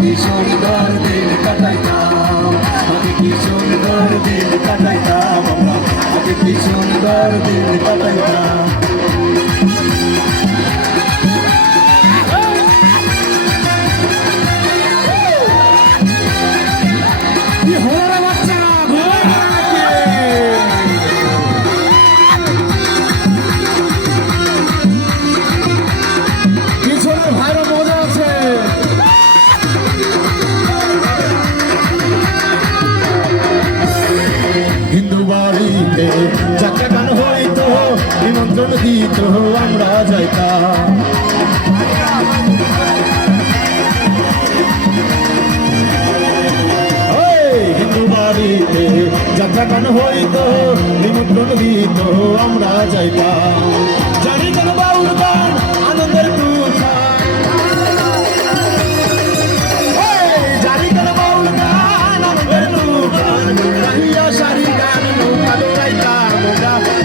কি সুন্দর দিন কাটাইতাম, আগে কি সুন্দর দিন কাটাইতাম আমরা, আগে কি সুন্দর দিন কাটাইতাম। যাত্রা গান হইতো, নিমন্ত্রণ দিত, আমরা যাইতাম। হিন্দু বাড়িতে যাত্রা গান হইতো, নিমন্ত্রণ দিত, আমরা যাইতাম। জানি কেন বাউল গান আনন্দের তুফান, জানি কেন বাউল গান আনন্দের তুফান, গাহিয়া সারি গান নৌকা দৌড়াইতাম,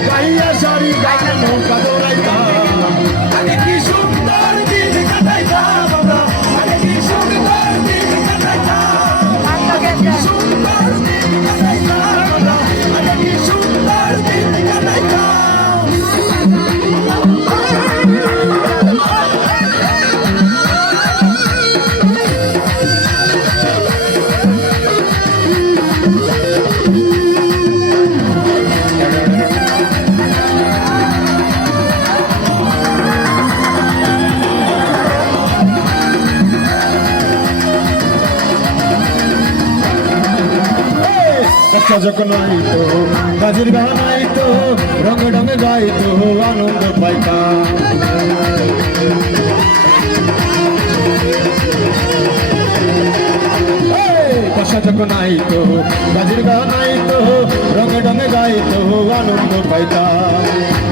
গাহিয়া সারি গান নৌকা দৌড়াইতাম। আগে কি সুন্দর দিন কাটাইতাম আমরা, আগে কি সুন্দর দিন কাটাইতাম, আগে কি সুন্দর দিন কাটাইতাম আমরা, আগে কি সুন্দর দিন কাটাইতাম। যখন আইতো কাজের গান আইতো, রঙে রঙে গাইতো, আনন্দ পাইতাম। কষা যখন আইতো কাজের গান আইতো, রঙে রঙে গাইতো, আনন্দ পাইতাম।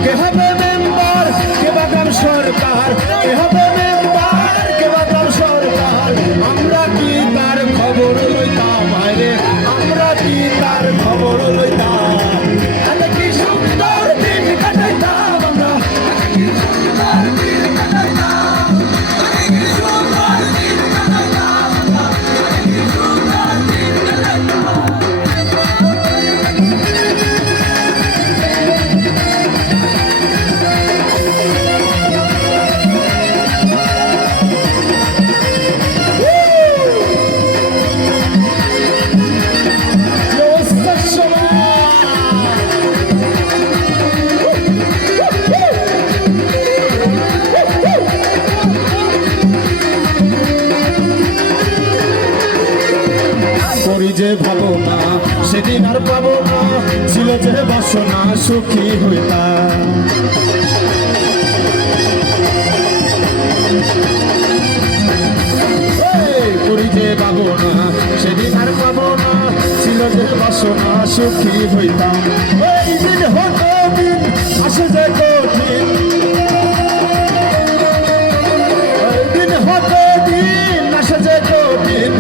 কে হবে মেম্বার, কে বা গ্রাম সরকার, কে হবে মেম্বার, কে বা গ্রাম সরকার, আমরা কি তার খবর লইতাম, আরে আমরা কি তার খবর লইতাম। আগে কি সুন্দর দিন কাটাইতাম আমরা, আগে কি সুন্দর দিন কাটাইতাম, আগে কি সুন্দর দিন কাটাইতাম আমরা, আগে কি সুন্দর দিন কাটাইতাম। করি যে ভাবনা সেদিন আর পাবো না, ছিল যে বাসনা সুখী হইতাম। করি যে ভাবনা সেদিন আর পাবো না, ছিল যে বাসনা সুখী হইতাম। ওই দিন হতো দিন আসে যে কঠিন, ওই দিন হতো দিন আসে যে কঠিন,